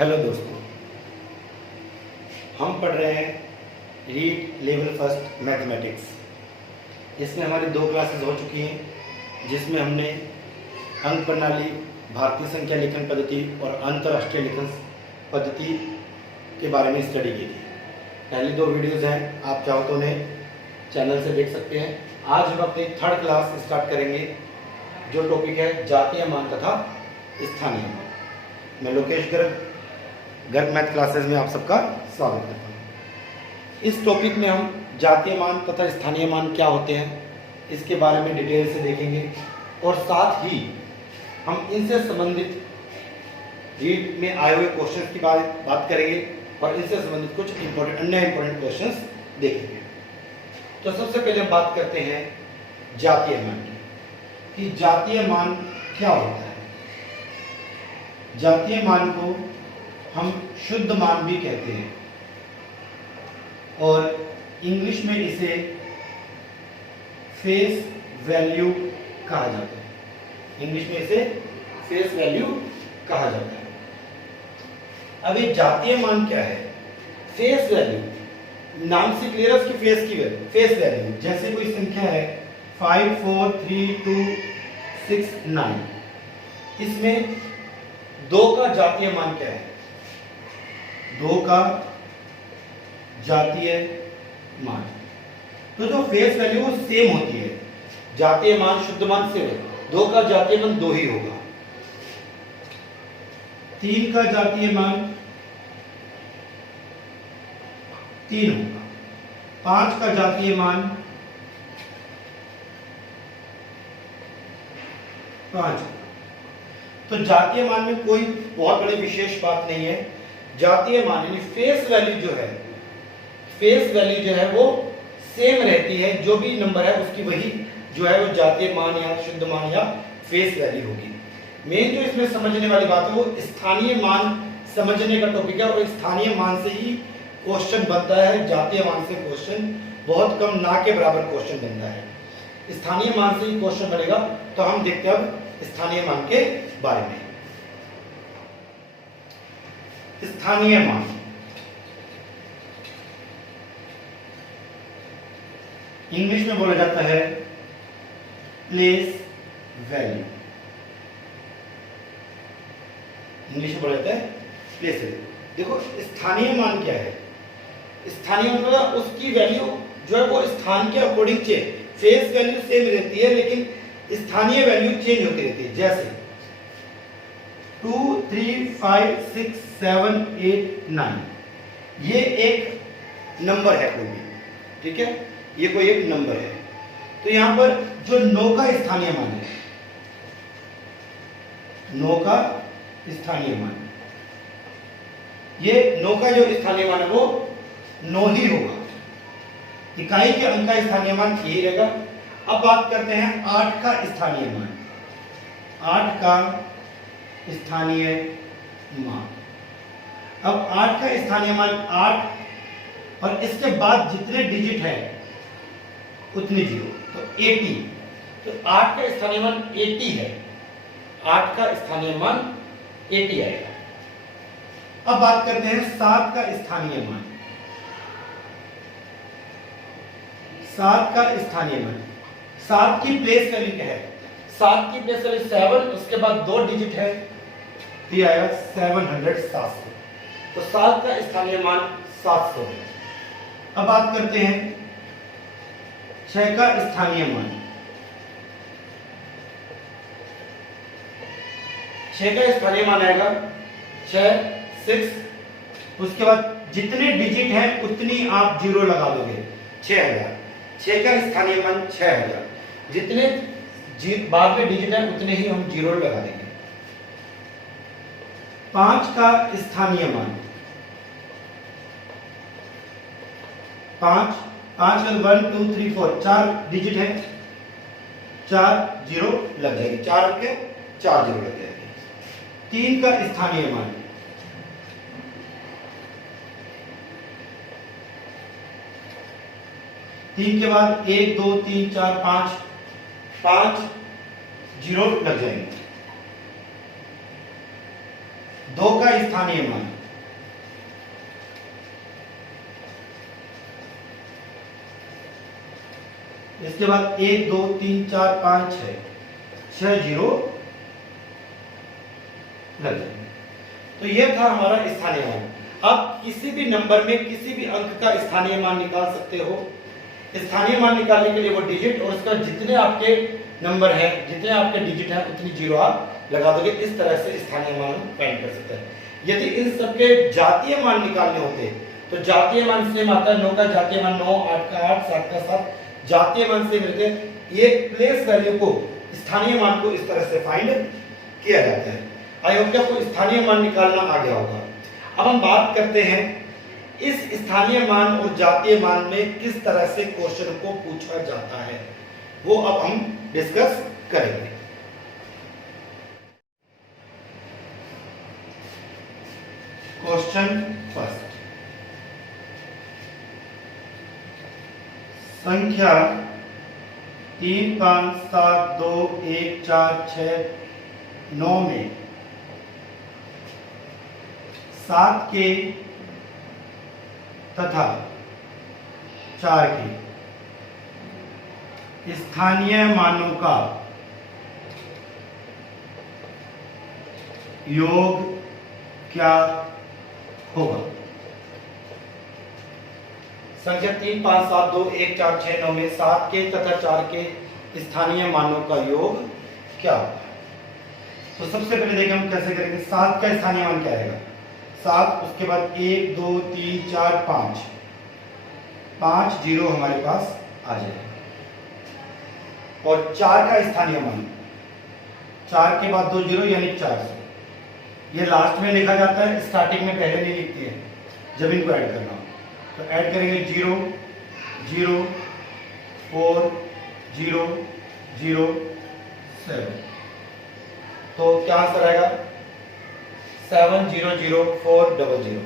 Hello दोस्तों, हम पढ़ रहे हैं रीड लेवल फर्स्ट मैथमेटिक्स। इसमें हमारी 2 क्लासेस हो चुकी हैं, जिसमें हमने अंक प्रणाली, भारतीय संख्या लेखन पद्धति और अंतर्राष्ट्रीय लेखन पद्धति के बारे में स्टडी की थी। पहली 2 वीडियोज़ हैं, आप चाहो तो उन्हें चैनल से देख सकते हैं। आज हम अपनी 3rd क्लास स्टार्ट करेंगे, जो टॉपिक है जातीय मान तथा स्थानीय मान। मैं लोकेश गर्ग मैथ क्लासेस में आप सबका स्वागत करता हूँ। इस टॉपिक में हम जातीय मान तथा स्थानीय मान क्या होते हैं, इसके बारे में डिटेल से देखेंगे और साथ ही हम इनसे संबंधित रीड में आए हुए क्वेश्चंस की बात करेंगे और इनसे संबंधित कुछ अन्य इंपॉर्टेंट क्वेश्चंस देखेंगे। तो सबसे पहले हम बात करते हैं जातीय मान की, कि जातीय मान क्या होता है। जातीय मान को हम शुद्ध मान भी कहते हैं और इंग्लिश में इसे फेस वैल्यू कहा जाता है। इंग्लिश में इसे फेस वैल्यू कहा जाता है। अब ये जातीय मान क्या है? फेस वैल्यू, नाम से क्लियर है उसकी फेस की वैल्यू, फेस वैल्यू। जैसे कोई संख्या है 5 4 3 2 6 9, इसमें 2 का जातीय मान क्या है? 2 का जातीय मान, तो जो फेस वैल्यू वो सेम होती है। जातीय मान शुद्ध मान से 2 का जातीय मान 2 ही होगा। 3 का जातीय मान 3 होगा। 5 का जातीय मान 5। तो जातीय मान में कोई बहुत बड़ी विशेष बात नहीं है। जातीय मान यानी फेस वैल्यू जो है, फेस वैल्यू जो है वो सेम रहती है। जो भी नंबर है उसकी वही जो है वो जातीय मान या शुद्ध मान या फेस वैल्यू होगी। मेन जो इसमें समझने वाली बात है वो स्थानीय मान समझने का टॉपिक है और स्थानीय मान से ही क्वेश्चन बनता है। जातीय मान से क्वेश्चन बहुत कम, ना के बराबर क्वेश्चन बनता है। स्थानीय मान से ही क्वेश्चन बनेगा। तो हम देखते हैं अब स्थानीय मान के बारे में। स्थानीय मान, इंग्लिश में बोला जाता है प्लेस वैल्यू। इंग्लिश में बोला जाता है प्लेस वैल्यू। देखो स्थानीय मान क्या है? स्थानीय मान मतलब उसकी वैल्यू जो है वो स्थान के according change, face value same रहती है लेकिन स्थानीय वैल्यू चेंज होती रहती है। जैसे 2 3 5 6 7 8 9, ये एक नंबर है कोई भी, ठीक है, ये कोई एक नंबर है। तो यहां पर जो 9 का स्थानीय मान है, 9 का स्थानीय मान, ये 9 का जो स्थानीय मान है वो 9 ही होगा। इकाई के अंक का स्थानीय मान यही रहेगा। अब बात करते हैं 8 का स्थानीय मान। 8 का स्थानीय मान, अब 8 का स्थानीय मान 8 और इसके बाद जितने डिजिट है उतनी 0, तो 80। तो 8 का स्थानीय मान 80 है। 8 का स्थानीय मान 80 आएगा। अब बात करते हैं 7 का स्थानीय मान। 7 का स्थानीय मान, 7 की प्लेस वैल्यू क्या है? 7 की प्लेस वैल्यू 7, उसके बाद 2 डिजिट है, ये आएगा 700। तो 7 का स्थानीय मान 700 है। अब बात करते हैं 6 का स्थानीय मान। 6 का स्थानीय मान आएगा 6 6, उसके बाद जितने डिजिट हैं उतनी आप 0 लगा दोगे, 6000। 6 का स्थानीय मान 6000, जितने बाद में डिजिट है उतने ही हम 0 लगा देंगे। 5 का स्थानीय मान, 5 में 1 2 3 4 4 डिजिट है, 4 0 लग जाएगी, 4 अंक 4 0 लग जाएगी। 3 का स्थानीय मान, 3 के बाद 1 2 3 4 5 0 लग जाएंगे। 2 का स्थानीय मान, इसके बाद 1 2 3 4 5 6 जीरो लग जाएंगे। तो यह था हमारा स्थानीय मान। आप किसी भी नंबर में किसी भी अंक का स्थानीय मान निकाल सकते हो। स्थानीय मान निकालने के लिए वो डिजिट और उसका जितने आपके नंबर है, जितने आपके डिजिट है, उतनी जीरो आप लगा दोगे। इस तरह से स्थानीय मान फाइंड कर सकते हैं। यदि इन सबके जातीय मान निकालने होते तो जातीय मान सेम आता है। 9 का जातीय मान 9, 8 का 8, 7 का 7, जातीय मान से मिलते हैं। ये प्लेस वैल्यू को, स्थानीय मान को इस तरह से फाइंड किया जाता है। आई होप कि आपको स्थानीय मान निकालना आ गया होगा। अब हम बात करते हैं इस स्थानीय मान और जातीय मान में किस तरह से क्वेश्चन को पूछा जाता है, वो अब हम डिस्कस करेंगे। क्वेश्चन फर्स्ट, संख्या 3 5 7 2 1 4 6 9 में 7 के तथा 4 के स्थानीय मानों का योग क्या होगा। संख्या 3 5 7 2 1 4 6 9 में 7 के तथा 4 के स्थानीय मानों का योग क्या होगा। तो सबसे पहले देखिए हम कैसे करेंगे। 7 का स्थानीय मान क्या आएगा, 7, उसके बाद 1 2 3 4 5, 5 जीरो हमारे पास आ जाएगा। और 4 का स्थानीय मान, 4 के बाद 2 जीरो यानी 400। ये लास्ट में लिखा जाता है, स्टार्टिंग में पहले नहीं लिखती है जब इनको ऐड करना हो। तो ऐड करेंगे 0 0 4 0 0 7, तो क्या आंसर आएगा 700400।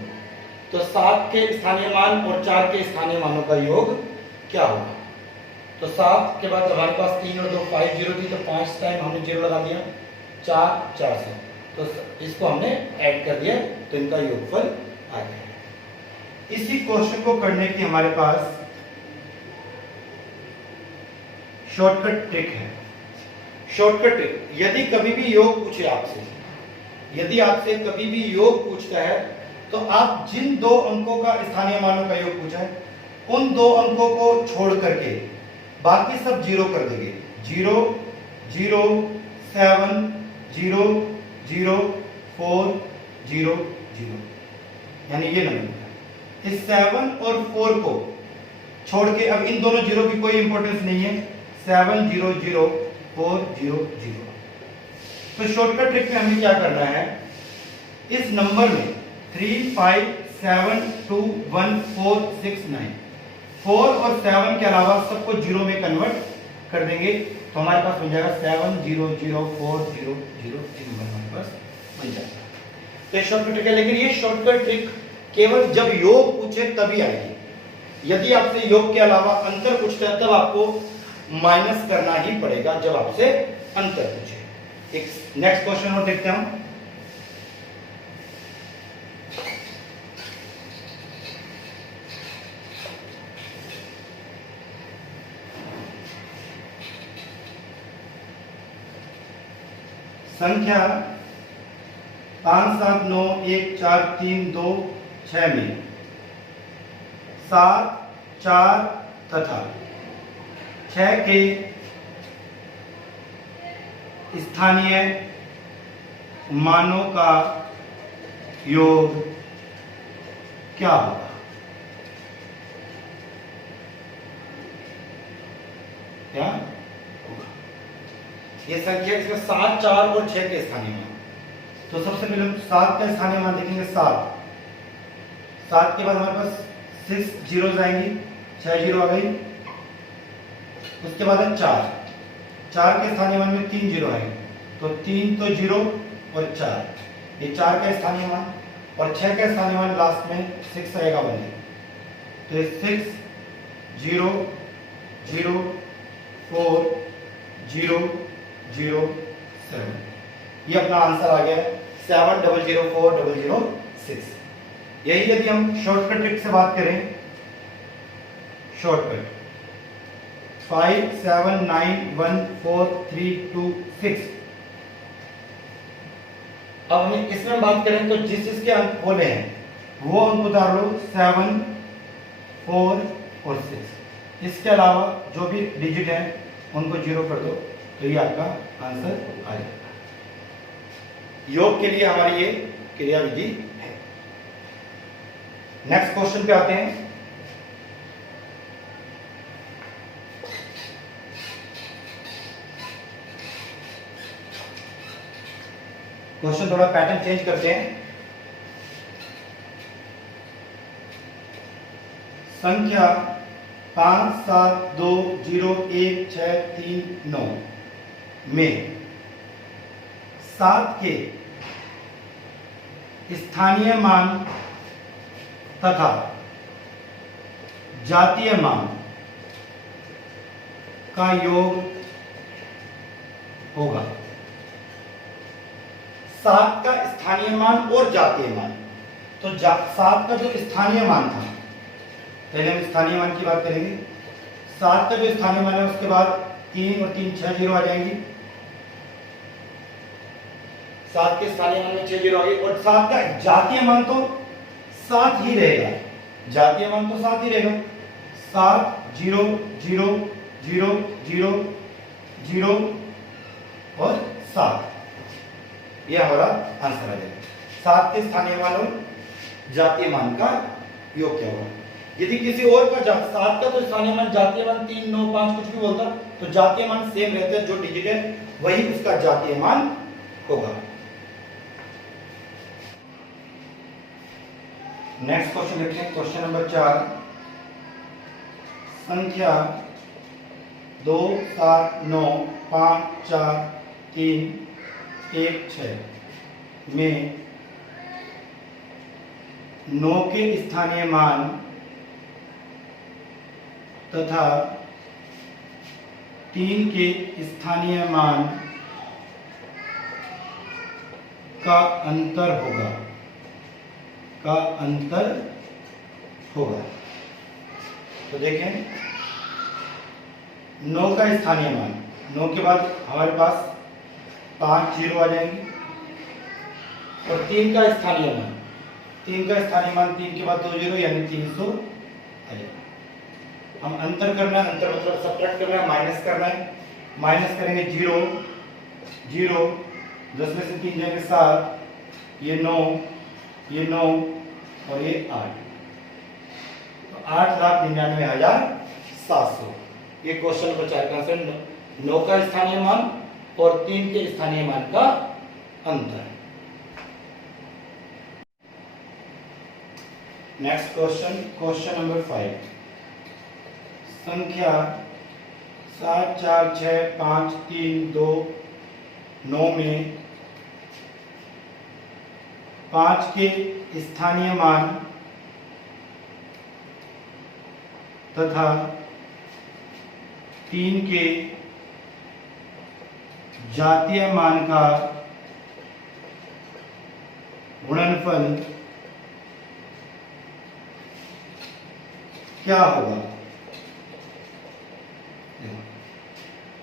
तो 7 के स्थानीय मान और 4 के स्थानीय मानों का योग क्या होगा। तो 7 के बाद हमारे पास 3 और 2 5 जीरो थी, तो 5 टाइम हमने जीरो लगा दिया, 4 400, तो इसको हमने ऐड कर दिया, तो इनका योगफल आ गया। इसी क्वेश्चन को करने की हमारे पास शॉर्टकट ट्रिक है। शॉर्टकट ट्रिक, यदि कभी भी योग पूछे आपसे, यदि आपसे कभी भी योग पूछता है, तो आप जिन 2 अंकों का स्थानीय मानों का योग पूछा है, उन 2 अंकों को छोड़ करके बाकी सब जीरो कर देंगे। 0 0 7 0 0 4 0 0, यानी ये नंबर। इस 7 और 4 को छोड़ के अब इन दोनों जीरो की कोई इंपॉर्टेंस नहीं है, 7 0 0 4 0 0। तो शॉर्टकट ट्रिक में हमें क्या करना है, इस नंबर में 3 5 7 2 1 4 6 9, 4 और 7 के अलावा सबको जीरो में कन्वर्ट कर देंगे, तो हमारे पास बन जाएगा 7 0 0 4 0 0 नंबर हमारे पास बन जाएगा। तो ये शॉर्टकट ट्रिक है, लेकिन ये शॉर्टकट ट्रिक केवल जब योग पूछे तभी आएगी। यदि आपसे योग के अलावा अंतर पूछता है, तब आपको माइनस करना ही पड़ेगा, जब आपसे अंतर पूछे। एक नेक्स्ट क्वेश्चन और देखते हैं हम। संख्या 5 7 9 1 4 3 2 6 में 7 4 तथा 6 के स्थानीय मानों का योग क्या होगा। क्या होगा ये संख्या, इसमें 7 4 और 6 के स्थानीय मान। तो सबसे पहले हम 7 का स्थानीय मान देखेंगे। 7 के बाद हमारे पास 6 जीरो आएंगी, 6 जीरो आ गई। उसके बाद है 4 के स्थानीय मान में 3 जीरो आएंगे, तो 3 तो जीरो और 4, ये 4 का स्थानीय मान। और 6 का स्थानीय मान लास्ट में 6 आएगा बने, तो 6 0 0 4 0 0 7, ये अपना आंसर आ गया है 7004006। यही यदि हम शॉर्टकट ट्रिक से बात करें, शॉर्टकट 57914326। अब हमें इसमें बात करें तो जिस जिसके अंक बोले हैं वो अंक उतार लो 7, 4 और 6। इसके अलावा जो भी डिजिट है उनको 0 कर दो तो ये आपका आंसर आ जाएगा। योग के लिए हमारी ये क्रिया विधि है। नेक्स्ट क्वेश्चन पे आते हैं। क्वेश्चन थोड़ा पैटर्न चेंज करते हैं। संख्या 57201639 में 7 के स्थानीय मान तथा जातीय मान का योग होगा। 7 का स्थानीय मान और जातीय मान। तो 7 का जो स्थानीय मान था, पहले हम स्थानीय मान की बात करेंगे। 7 का जो स्थानीय मान है उसके बाद 3 और 3 6 जीरो आ जाएंगी। 7 के स्थानीय मान में 6 जीरो आ गए। और 7 का जातीय मान तो 7 ही रहेगा। जातीय मान तो 7 ही रहेगा। 7 0 0 0 0 0 और 7, ये हमारा आंसर आ जाएगा। 7 के स्थानीय मान और जातीय मान का योग क्या होगा। यदि किसी और का 7 का तो स्थानीय मान जातीय मान 3 9 5 कुछ भी बोलता तो जातीय मान सेम रहता है, जो डिजिट है वही उसका जातीय मान होगा। नेक्स्ट क्वेश्चन देखते हैं। Question number 4। संख्या 27954316 में 9 के स्थानीय मान तथा 3 के स्थानीय मान का अंतर होगा। तो देखें, 9 का स्थानीय मान, 9 के बाद हमारे पास 5 जीरो आ जाएंगे। और 3 का स्थानीय मान, 3 का स्थानीय मान 3 के बाद 2 जीरो यानी 300 आ जाएगा। हम अंतर करना है, अंतर मतलब सब्ट्रैक्ट करना है, माइनस करना है। माइनस करेंगे 0 0, 10 में से 3 जाएंगे 7, ये 9 और ये 8, तो 8,99,700। ये क्वेश्चन नंबर 4 का आंसर 9 का स्थानीय मान और 3 के स्थानीय मान का अंतर। Next question, question number 5। संख्या 746532 में 5 के स्थानीय मान तथा 3 के जातीय मान का गुणनफल क्या होगा।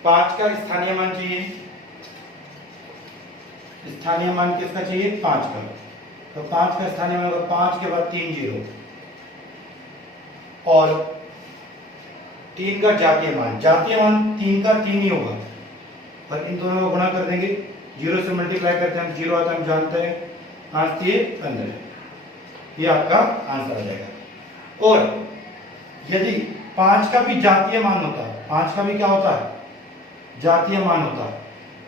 5 का स्थानीय मान चाहिए। स्थानीय मान किसका चाहिए? 5 का। तो 5 का स्थानीय मान होगा 5 के बाद 3 जीरो और 3 का जातीय मान 3 का 3 ही होगा, और इन दोनों को गुणा कर देंगे। 0 से मल्टीप्लाई करते हैं हम, 0 आता है हम जानते हैं, 5 3 15, ये आपका आंसर आ जाएगा। और यदि 5 का भी जातीय मान होता है, 5 का भी क्या होता है? जातीय मान होता है।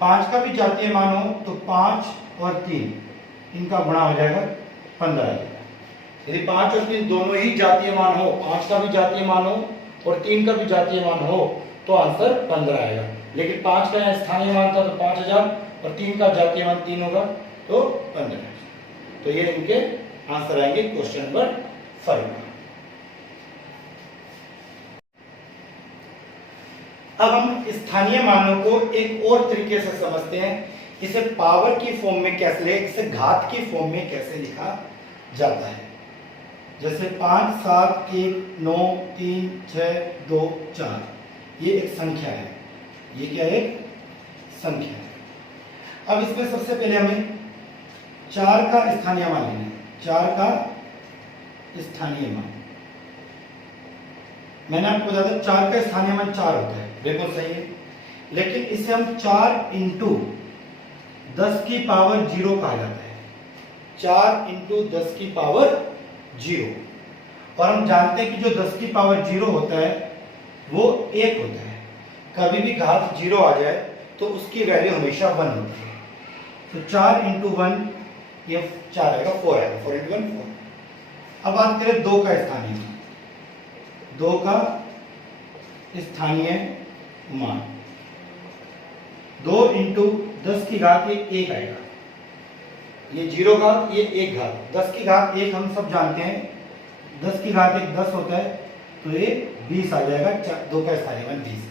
5 का भी जातीय मान हो तो 5 और 3 इनका गुणा हो जाएगा 15 आ जाएगा। यदि 5 और 3 दोनों ही जातीय मान हो, 5 का भी जातीय मान हो और 3 का भी जातीय मान हो तो आंसर 15 आएगा। लेकिन 5 का यहाँ स्थानीय मान था तो 5000 और 3 का जातीय मान 3 होगा तो 15। तो ये इनके आंसर आएंगे क्वेश्चन नंबर 5। अब हम स्थानीय मानों को एक और तरीके से समझते हैं। इसे पावर की फॉर्म में कैसे, इसे घात की फॉर्म में कैसे लिखा जाता है। जैसे 5 7 1 9 3 6 2 4, ये एक संख्या है, ये क्या है, एक संख्या है। अब इसमें सबसे पहले हमें 4 का स्थानीय मान लेना है। 4 का स्थानीय मान, मैंने आपको बताया था 4 का स्थानीय मान 4 होता है, बिल्कुल सही है। लेकिन इसे हम 4 इंटू 10 की पावर 0 कहा जाता है। 4 इंटू 10 की पावर 0, और हम जानते हैं कि जो 10 की पावर 0 होता है वो 1 होता है। कभी भी घात 0 आ जाए तो उसकी वैल्यू हमेशा 1 होती है। तो 4 इंटू 1, ये 4 आएगा, 4 आएगा, 4 इंटू 1 4। अब बात करें 2 का स्थानीय मान। 2 का स्थानीय मान 2 इंटू 10 की घात, ये 1 आएगा। ये 0 घात, ये 1 घात, 10 की घात 1 हम सब जानते हैं, 10 की घात 1 10 होता है, तो ये 20 आ जाएगा। 2 का स्थानीय मान 20।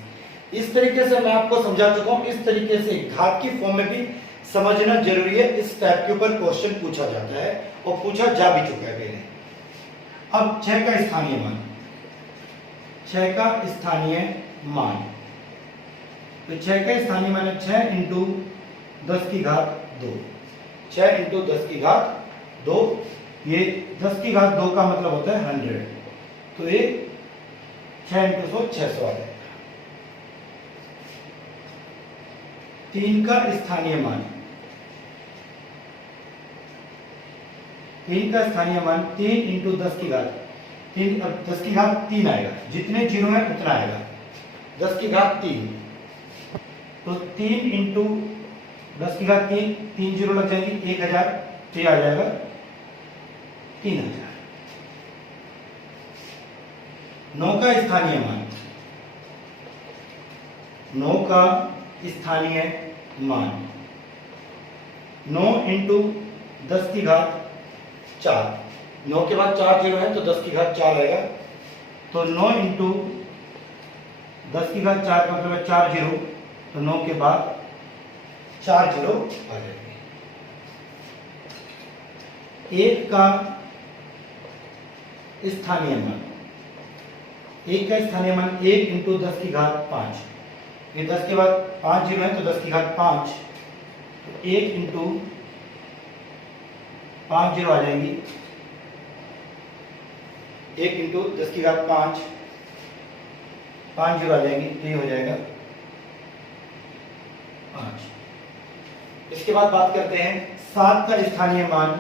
इस तरीके से मैं आपको समझा चुका हूं। इस तरीके से घात की फॉर्म में भी समझना जरूरी है। इस टाइप के ऊपर क्वेश्चन पूछा जाता है और पूछा जा भी चुका है पहले। अब 6 का स्थानीय मान, 6 का स्थानीय मान, तो 6 का स्थानीय मान है 6 इंटू 10 की घात 2। 6 इंटू 10 की घात 2, ये 10 की घात 2 का मतलब होता है 100, तो ये 6 इंटू 100 600 आ जाएगा। 3 का स्थानीय मान, 3 का स्थानीय मान 3 इंटू 10 की घात 3, अब 10 की घात 3 आएगा, जितने जीरो है उतना आएगा। 10 की घात 3, तो 3 इंटू 10 की घात 3, 3 जीरो लग जाएंगे, 1000, तो ये आ जाएगा 3000। 9 का स्थानीय मान, 9 का स्थानीय मान 9 इंटू 10 की घात 4, 9 के बाद 4 जीरो है तो 10 की घात 4 आएगा, तो 9 इंटू 10 की घात 4 का मतलब 4 जीरो, तो 9 के बाद 4 जीरो आ जाएंगे। 1 का स्थानीय मान, 1 का स्थानीय मान 1 इंटू 10 की घात 5, ये 10 के बाद 5 जीरो है तो 10 की घात 5, तो 1 इंटू 5 जीरो आ जाएंगी, 1 इंटू 10 की घात 5, 5 जीरो आ जाएंगी, तो ये हो जाएगा 5। इसके बाद बात करते हैं 7 का स्थानीय मान,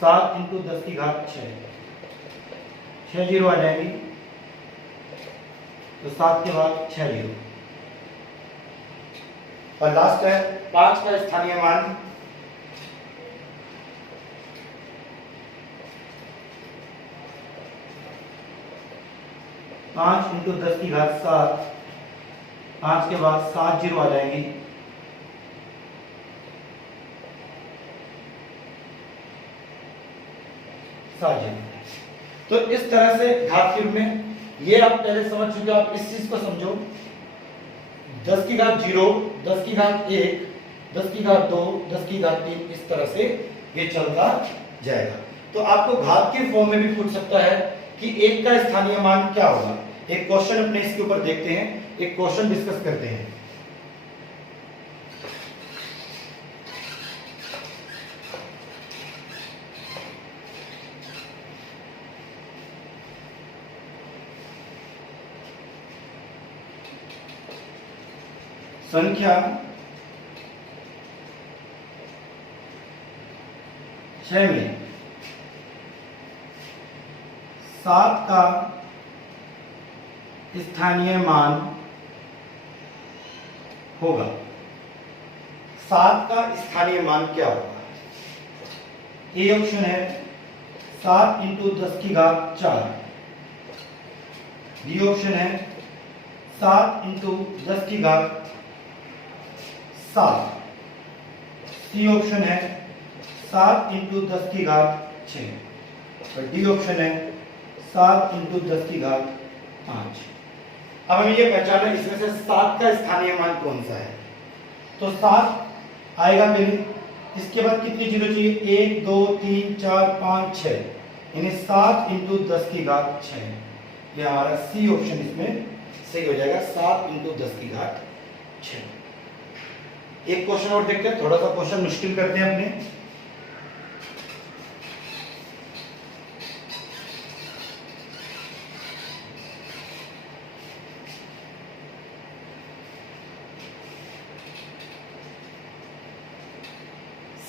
7 इंटू 10 की घात 6, 6 जीरो आ जाएंगी, तो 7 के बाद 6 जीरो। और लास्ट है 5 का स्थानीय मान, 5 इंटू 10 की घात 7, 5 के बाद 7 जीरो आ जाएंगी, तो इस तरह से घात के रूप में ये आप पहले समझ चुके हो। आप इस चीज को समझो, 10 की घात 0, 10 की घात 1, 10 की घात 2, 10 की घात 3, इस तरह से ये चलता जाएगा। तो आपको घात के फॉर्म में भी पूछ सकता है कि 1 का स्थानीय मान क्या होगा। एक क्वेश्चन अपने इसके ऊपर देखते हैं, एक क्वेश्चन डिस्कस करते हैं। संख्या 6 में 7 का स्थानीय मान होगा। 7 का स्थानीय मान क्या होगा? ए ऑप्शन है 7 इंटू 10 की घात 4, बी ऑप्शन है 7 इंटू 10 की घात 7, सी ऑप्शन है 7 इंटू 10 की घात 6 और डी ऑप्शन है 7 इंटू 10 की घात 5। अब हमें ये पहचाना इसमें से 7 का स्थानीय मान कौन सा है। तो 7 आएगा पहले, इसके बाद कितनी जीरो चाहिए, 1 2 3 4 5 6, यानी 7 × 10⁻6। ये हमारा सी ऑप्शन इसमें सही हो जाएगा, 7 × 10⁻6। एक क्वेश्चन और देखते हैं, थोड़ा सा क्वेश्चन मुश्किल करते हैं अपने।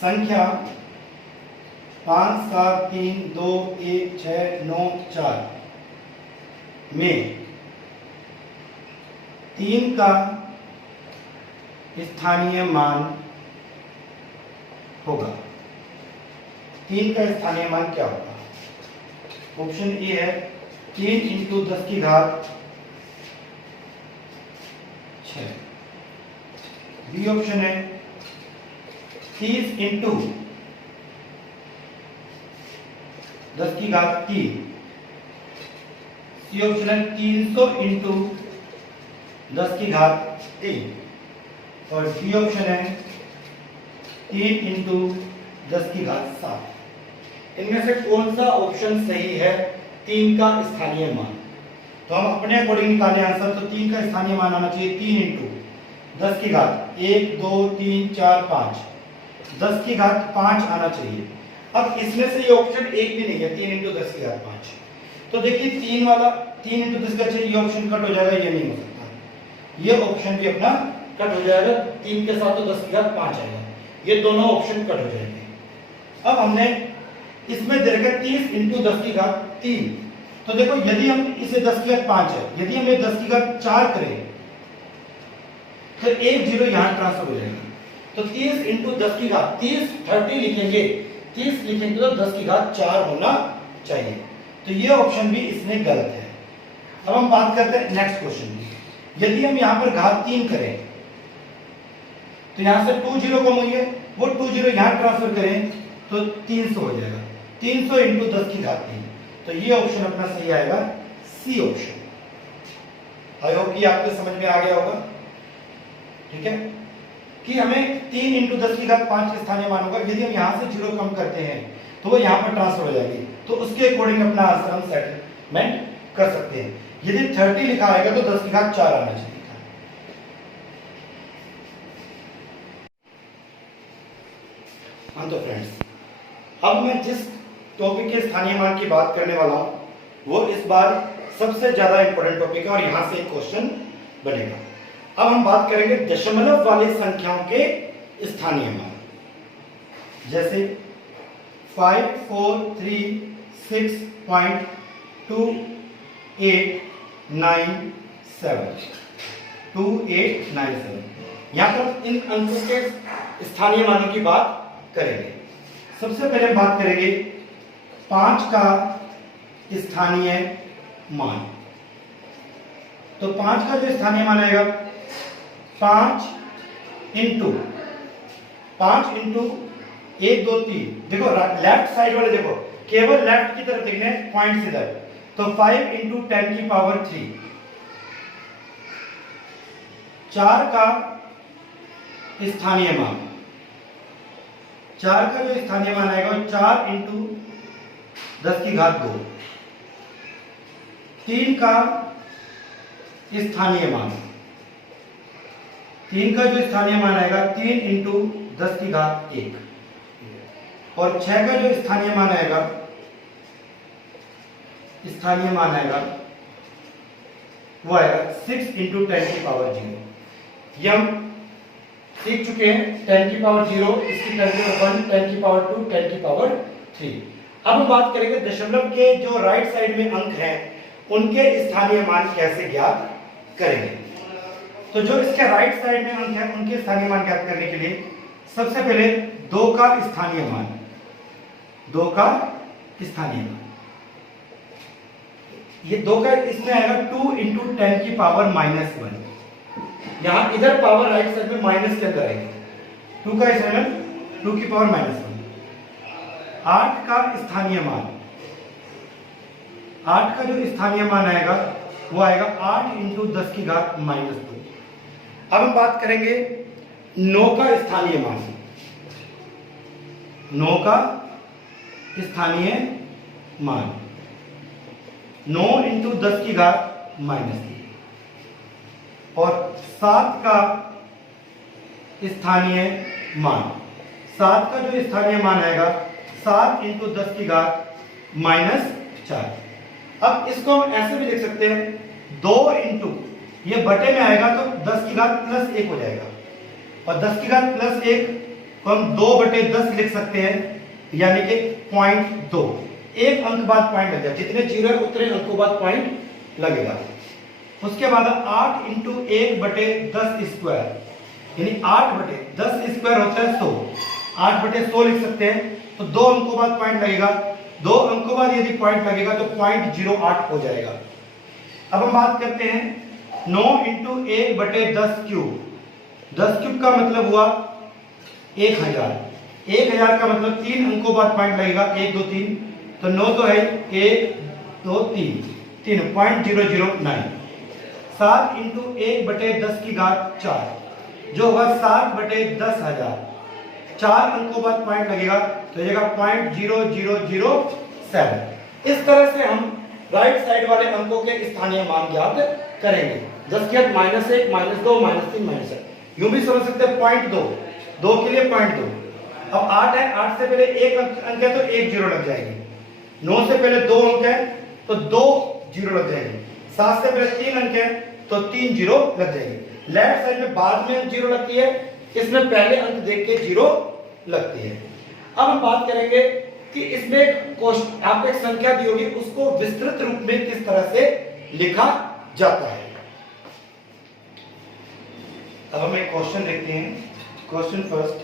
संख्या 5 7 3 2 1 6 9 4 में 3 का स्थानीय मान होगा। 3 का स्थानीय मान क्या होगा? ऑप्शन ए है 3 × 10⁻6। बी ऑप्शन है 30 × 10⁻3। सी ऑप्शन है 300 × 10⁻3। और डी ऑप्शन है 3 × 10⁻7। इनमें से कौन सा ऑप्शन सही है 3 का स्थानीय मान? तो हम अपने अकॉर्डिंग निकालें आंसर। तो 3 का स्थानीय मान आना चाहिए 3 × 10⁻1 2 3 4 5, 10⁻5 आना चाहिए। अब इसमें से ये ऑप्शन एक भी नहीं है, 3 × 10⁻5। तो देखिए 3 वाला 3 × 10⁻6 ये ऑप्शन कट हो जाएगा, ये नहीं हो सकता। ये ऑप्शन भी अपना कट हो जाएगा, 3 के साथ तो 10⁻5 आएगा, ये दोनों ऑप्शन कट हो जाएंगे। अब हमने इसमें दे रखा 30 × 10⁻3। तो देखो यदि हम इसे 10⁻5 है, यदि हम ये 10⁻4 करें तो एक जीरो यहां ट्रांसफर हो जाएगी। तो 30 × 10⁻30 30 लिखेंगे, 30 लिखेंगे तो 10⁻4 होना चाहिए। तो ये ऑप्शन भी इसमें गलत है। अब हम बात करते हैं नेक्स्ट क्वेश्चन की। यदि हम यहां पर घात 3 करें तो यहां से 2 जीरो कम हुई है, वो 2 जीरो यहां ट्रांसफर करें तो 300 हो जाएगा, 300 × 10⁻3। तो ये ऑप्शन अपना सही आएगा, सी ऑप्शन। आई होप कि आपको समझ में आ गया होगा। ठीक है कि हमें 3 × 10⁻5 स्थानीय मान होगा। यदि हम यहां से जीरो कम करते हैं तो वो यहां पर ट्रांसफर हो जाएगी, तो उसके अकॉर्डिंग अपना आंसर हम सेटलमेंट कर सकते हैं। यदि 30 लिखा आएगा तो 10⁻4 आना चाहिए। हाँ तो फ्रेंड्स, अब मैं जिस टॉपिक के स्थानीय मान की बात करने वाला हूं वो इस बार सबसे ज्यादा इंपॉर्टेंट टॉपिक है और यहां से एक क्वेश्चन बनेगा। अब हम बात करेंगे दशमलव वाली संख्याओं के स्थानीय मान, जैसे 5 4 3 6.2897 2897। यहां पर इन अंकों के स्थानीय मानों की बात करेंगे। सबसे पहले बात करेंगे 5 का स्थानीय मान। तो 5 का जो स्थानीय मान आएगा 5 × 1 2 3। देखो लेफ्ट साइड वाले देखो, केवल लेफ्ट की तरफ देखने पॉइंट्स इधर। तो 5 × 10⁻3। 4 का स्थानीय मान, 4 का जो स्थानीय मान आएगा 4 × 10⁻2। 3 का स्थानीय मान, 3 का जो स्थानीय मान आएगा 3 × 10⁻1। और 6 का जो स्थानीय मान आएगा वो आएगा 6 × 10⁻0। ये हम सीख चुके हैं 10⁻0, इसकी 10⁻1, 10⁻2, 10⁻3। अब हम बात करेंगे दशमलव के जो राइट साइड में अंक हैं उनके स्थानीय मान कैसे ज्ञात करेंगे। तो जो इसके राइट साइड में अंक हैं उनके स्थानीय मान ज्ञात करने के लिए सबसे पहले 2 का स्थानीय मान, 2 का स्थानीय मान, ये 2 का इसमें आएगा 2 × 10⁻⁻1। यहां इधर पावर राइट साइड में माइनस के अंदर आएगी। 2 का स्थानीय 2⁻⁻1। 8 का स्थानीय मान, 8 का जो स्थानीय मान आएगा वो आएगा 8 इंटू 10 की घात माइनस 2। अब हम बात करेंगे 9 का स्थानीय मान। 9 का स्थानीय मान 9 इंटू 10 की घात माइनस 3 और 7 का स्थानीय मान। 7 का जो स्थानीय मान आएगा 7 इंटू 10 की घात माइनस 4। अब इसको हम ऐसे भी लिख सकते हैं 2 इंटू ये बटे में आएगा तो 10 की घात प्लस 1 हो जाएगा और 10 की घात प्लस 1 को हम 2 बटे 10 लिख सकते हैं यानी कि 0.2। एक अंक बाद पॉइंट लग जाए, जितने जीरो है उतने अंकों बाद पॉइंट लगेगा। उसके बाद 8 इंटू 1 बटे 10 स्क्वायर यानी 8 बटे 10 स्क्वायर होता है 100। 8 बटे 100 लिख सकते हैं तो 2 अंकों बाद पॉइंट लगेगा। 2 अंकों बाद यदि पॉइंट लगेगा तो 0.08 हो जाएगा। अब हम बात करते हैं 9 इंटू 1 बटे 10 क्यूब। 10 क्यूब का मतलब हुआ 1000। 1000 का मतलब 3 अंकों बाद पॉइंट लगेगा 1 2 3 तो 9 तो है 1 2 3 3.009। 7 इंटू 1 बटे 10 की घात 4 जो होगा 7 बटे 10,000। 4 अंकों बाद पॉइंट लगेगा तो जगह 0.0007। इस तरह से हम राइट साइड वाले अंकों के स्थानीय मान ज्ञात करेंगे। 10 की घात -1 -2 -3 -1 यूं भी समझ सकते हैं 0.2 2 के लिए 0.2। अब 8 है, 8 से पहले एक अंक है तो 1 जीरो लग जाएगी। 9 से पहले 2 अंक है तो 2 जीरो लग जाएगी। 7 से पहले 3 अंक है तो 3 जीरो लग जाएगी। लेफ्ट साइड में बाद में जीरो लगती है, इसमें पहले अंक देख के जीरो लगती है। अब हम बात करेंगे कि इसमें आपको एक संख्या दी होगी उसको विस्तृत रूप में किस तरह से लिखा जाता है। अब हम एक क्वेश्चन देखते हैं। क्वेश्चन फर्स्ट,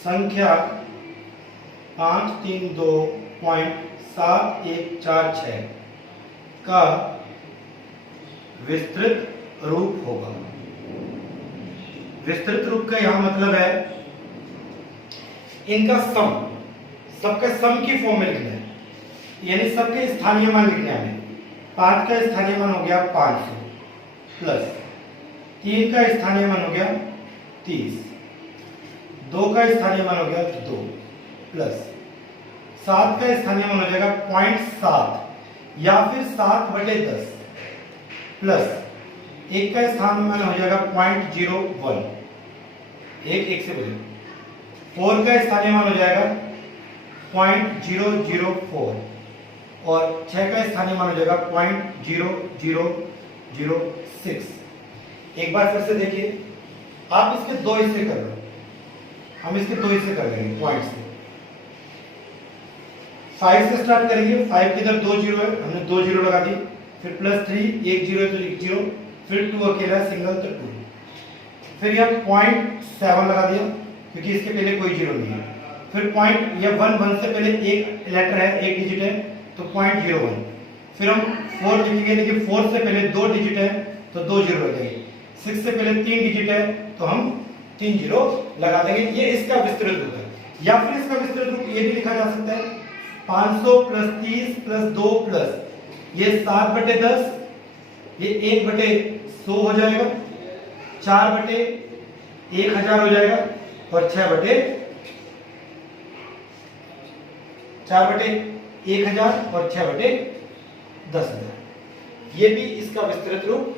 संख्या 532.7146 का विस्तृत रूप होगा। विस्तृत रूप का यहां मतलब है इनका सम, सबका सम की फॉर्म में लिखना है यानी सबके स्थानीय मान लिखने हैं। 5 का स्थानीय मान हो गया 500 प्लस 3 का स्थानीय मान हो गया 30, 2 का स्थानीय मान हो गया 2 प्लस 7 का स्थानीय मान हो जाएगा 0.7 या फिर 7/10 प्लस 1 का स्थानीय मान हो जाएगा 0.01 एक से बोले। 4 का स्थानीय मान हो जाएगा 0.004 और 6 का स्थानीय मान हो जाएगा 0.0006। एक बार फिर से देखिए, आप इसके 2 हिस्से कर लो, हम इसके 2 हिस्से कर लेंगे पॉइंट से। 5 से स्टार्ट करेंगे। 5 के इधर 2 जीरो है, हमने 2 जीरो लगा दी, फिर +3 1 जीरो है तो 1 जीरो, फिर 2 अकेला सिंगल तो 2, फिर यह 0.7 लगा दिया क्योंकि इसके पहले कोई जीरो नहीं है। फिर पॉइंट या 1 से पहले एक लेटर है, एक डिजिट है तो 0.01। फिर हम 4 लिखेंगे लेकिन 4 से पहले 2 डिजिट है तो 2 जीरो लग जाएंगे। 6 से पहले 3 डिजिट है तो हम 3 जीरो लगा देंगे। ये इसका विस्तृत रूप है। या फिर इसका विस्तृत रूप ये भी लिखा जा सकता है 500 प्लस 30 प्लस 2 प्लस ये 7/10 ये 1/100 हो जाएगा, 4/1000 हो जाएगा और 4/1000 और 6/10,000। ये भी इसका विस्तृत रूप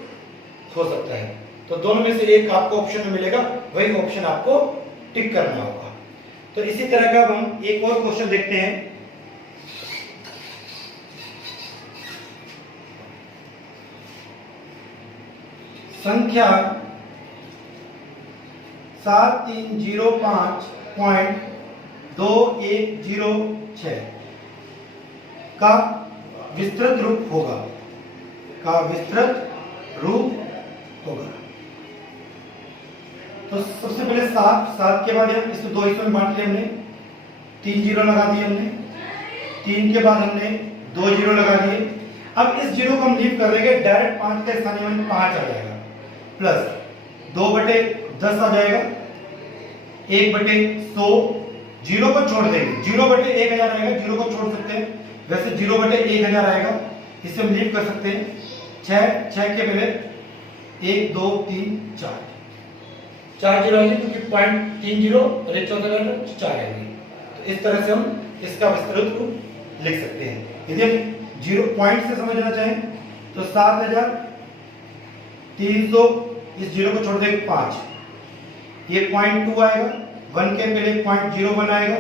हो सकता है। तो दोनों में से एक आपको ऑप्शन में मिलेगा, वही ऑप्शन आपको टिक करना होगा। तो इसी तरह का हम एक और क्वेश्चन देखते हैं। संख्या 7305.2106 का विस्तृत रूप होगा। तो सबसे पहले 7 के बाद हम इसको 2 हिस्सों में बांट लिया हमने, 3 जीरो लगा दिए हमने, 3 के बाद हमने 2 जीरो लगा दिए। अब इस जीरो को हम लीव कर देंगे, डायरेक्ट 5 का स्थानीय मान 5 आ जाएगा प्लस 2/10 आ जाएगा, 1/100 जीरो को छोड़ देंगे, 0/1000 आएगा, जीरो को छोड़ सकते हैं, वैसे 0/1000 आएगा, इसे हम लीव कर सकते हैं। 6 के पहले 1 2 3 4 जीरो आएंगे क्योंकि 0.30 और एक चौथा लेटर 4 आएंगे। तो इस तरह से हम इसका विस्तृत रूप लिख सकते हैं। यदि हम जीरो पॉइंट से समझना चाहें तो 7300, इस जीरो को छोड़ देंगे 5, ये 0.2 आएगा, 1 के पहले 0.01 आएगा,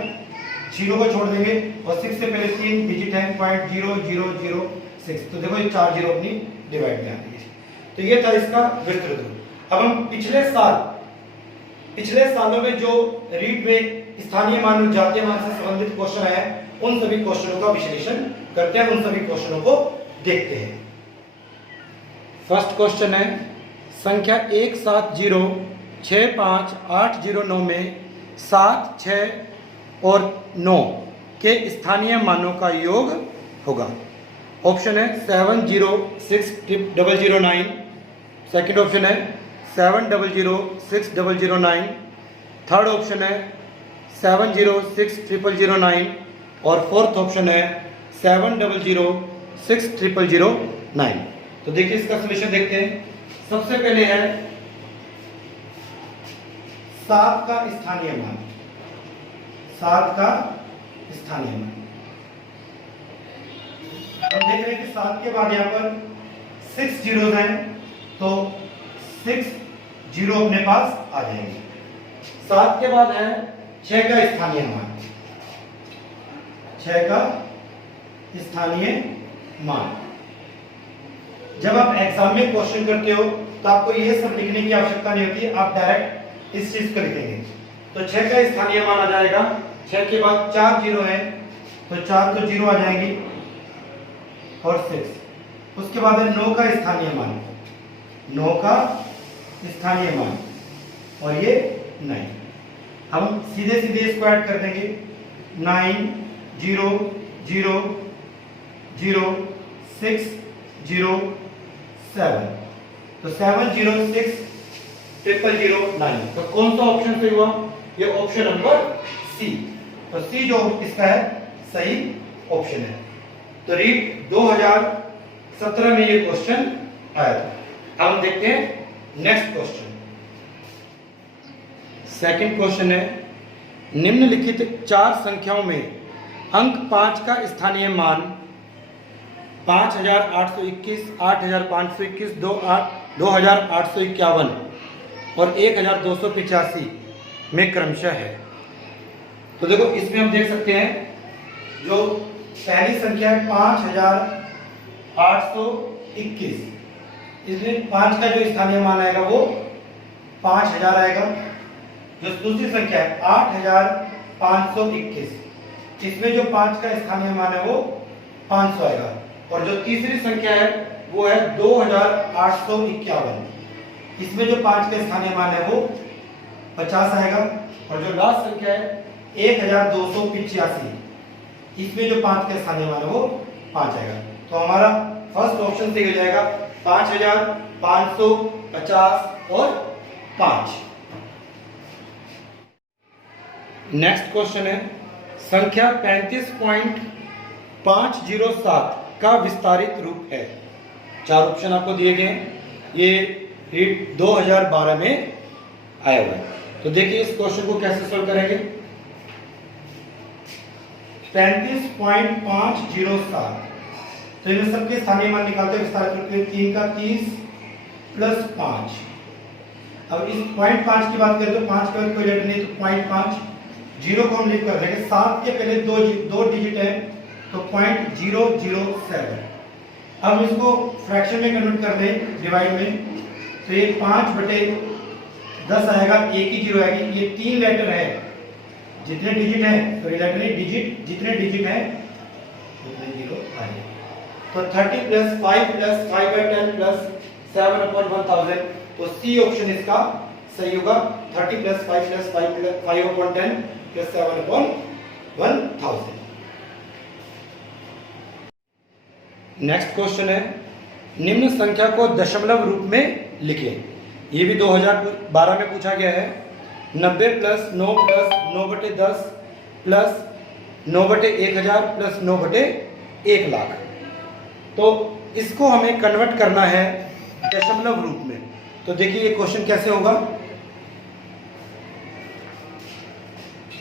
0 को छोड़ देंगे और 6 से पहले 3 डिजिट है 0.0006। तो देखो ये 4 जीरो अपनी डिवाइड में आ गई। तो ये था इसका विस्तृत रूप। अब हम पिछले सालों में जो रीट में स्थानीय मान और जातीय मान से संबंधित क्वेश्चन आए हैं उन सभी क्वेश्चनों का विश्लेषण करते हैं, उन सभी क्वेश्चनों को देखते हैं। फर्स्ट क्वेश्चन है संख्या 17065809 में 7, 6 और 9 के स्थानीय मानों का योग होगा। ऑप्शन है 706009, सेकंड ऑप्शन है 700609, थर्ड ऑप्शन है 706009 और फोर्थ ऑप्शन है 70060009। तो देखिए इसका सॉल्यूशन देखते हैं। सबसे पहले है 7 का स्थानीय मान, 7 का स्थानीय मान हम देख रहे हैं कि 7 के बाद यहाँ पर 6 जीरोस हैं तो 6 जीरो अपने पास आ जाएंगे। 7 के बाद है 6 का स्थानीय मान, 6 का स्थानीय मान। जब आप एग्जाम में क्वेश्चन करते हो तो आपको ये सब लिखने की आवश्यकता नहीं होती, आप डायरेक्ट इस चीज को लिखेंगे। तो 6 का स्थानीय मान आ जाएगा, 6 के बाद 4 जीरो है तो 4 तो जीरो आ जाएंगे और 6। उसके बाद है 9 का स्थानीय मान, 9 का स्थानीय मान और ये 9। हम सीधे सीधे इसको ऐड कर देंगे 9 0 0 0 6 0 7। तो 706009। तो कौन सा ऑप्शन सही हुआ? ये ऑप्शन नंबर सी। तो सी जो इसका है सही ऑप्शन है। तो रीट 2017 में ये क्वेश्चन आया था। अब हम देखते हैं नेक्स्ट क्वेश्चन। सेकंड क्वेश्चन है निम्नलिखित 4 संख्याओं में अंक 5 का स्थानीय मान 5821, 8521, 2851 और 1285 में क्रमशः है। तो देखो इसमें हम देख सकते हैं जो पहली संख्या है 5821, इसमें 5 का जो स्थानीय मान आएगा वो 5000 आएगा। जो दूसरी संख्या है 8521, इसमें जो 5 का स्थानीय मान है वो 500 आएगा। और जो तीसरी संख्या है वो है 2851, इसमें जो 5 का स्थानीय मान है वो 50 आएगा। और जो लास्ट संख्या है 1285, इसमें जो 5 का स्थानीय मान है वो 5 आएगा। तो हमारा फर्स्ट ऑप्शन सही हो जाएगा 5550 और 5। नेक्स्ट क्वेश्चन है संख्या 35.507 का विस्तारित रूप है। 4 ऑप्शन आपको दिए गए हैं, ये रीट 2012 में आया हुआ है। तो देखिए इस क्वेश्चन को कैसे सॉल्व करेंगे। 35.507, तो इनमें सबके स्थानीय मान निकालते हैं विस्तारित रूप में। 3 का 30 प्लस 5। अब इस 0.5 की बात करें तो 5 के बाद कोई लेटर नहीं, तो 0.5 जीरो को हम लिख कर देंगे। 7 के पहले दो डिजिट है तो 0.007। अब इसको फ्रैक्शन में कन्वर्ट कर दें, डिवाइड में, तो ये 5/10 आएगा, एक ही जीरो आएगी। ये 3 लेटर है, जितने डिजिट है सॉरी लेटर नहीं डिजिट, जितने डिजिट है उतने जीरो आएंगे। तो 30 प्लस 5 प्लस 5/10 प्लस 7/1000। तो सी ऑप्शन इसका सही होगा। 30 plus 5 plus 5/10 plus 7/1000। Next question है निम्न संख्या को दशमलव रूप में लिखें। ये भी 2012 में पूछा गया है। 90 plus 9 plus 9/10 plus 9/1000 plus 9/1 lakh. तो इसको हमें कन्वर्ट करना है दशमलव रूप में। तो देखिए ये क्वेश्चन कैसे होगा,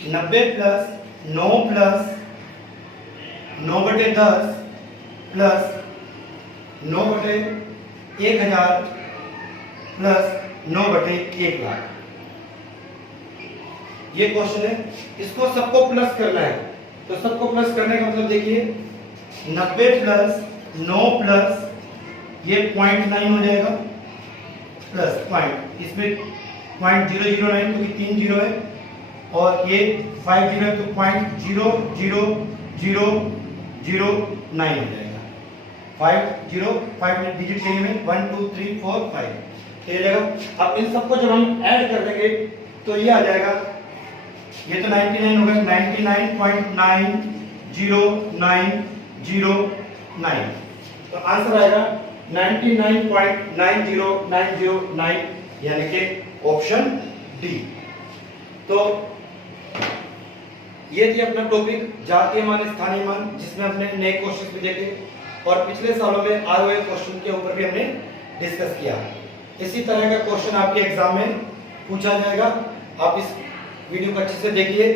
90 प्लस 9 प्लस 9/10 प्लस 9/1000 प्लस 9/1,00,000। ये क्वेश्चन है, इसको सबको प्लस करना है। तो सबको प्लस करने का मतलब देखिए 90 प्लस 9 प्लस ये 0.9 हो जाएगा प्लस पॉइंट, इसमें 0.009 क्योंकि 3 जीरो है और ये 5 जीरो है तो 0.00009 हो जाएगा। 5 में डिजिट चाहिए में 1 2 3 4 5 ये जाएगा। अब इन सबको जब हम ऐड कर देंगे तो ये आ जाएगा, ये तो 99 होगा, 99.90909। तो आंसर आएगा 99.90909 यानी कि ऑप्शन डी। तो ये थी अपना टॉपिक जातीय मान स्थानीय मान, जिसमें हमने नए क्वेश्चन भी देखे और पिछले सालों में आए हुए क्वेश्चन के ऊपर भी हमने डिस्कस किया। इसी तरह का क्वेश्चन आपके एग्जाम में पूछा जाएगा। आप इस वीडियो को अच्छे से देखिए,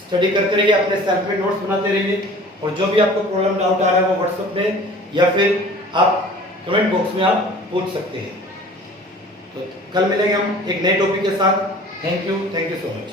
स्टडी करते रहिए, अपने सेल्फ में नोट्स बनाते रहिए और जो भी आपको प्रॉब्लम डाउट आ रहा है वो व्हाट्सएप में या फिर आप कमेंट बॉक्स में आप पूछ सकते हैं। तो कल मिलेंगे हम एक नए टॉपिक के साथ। Thank you so much.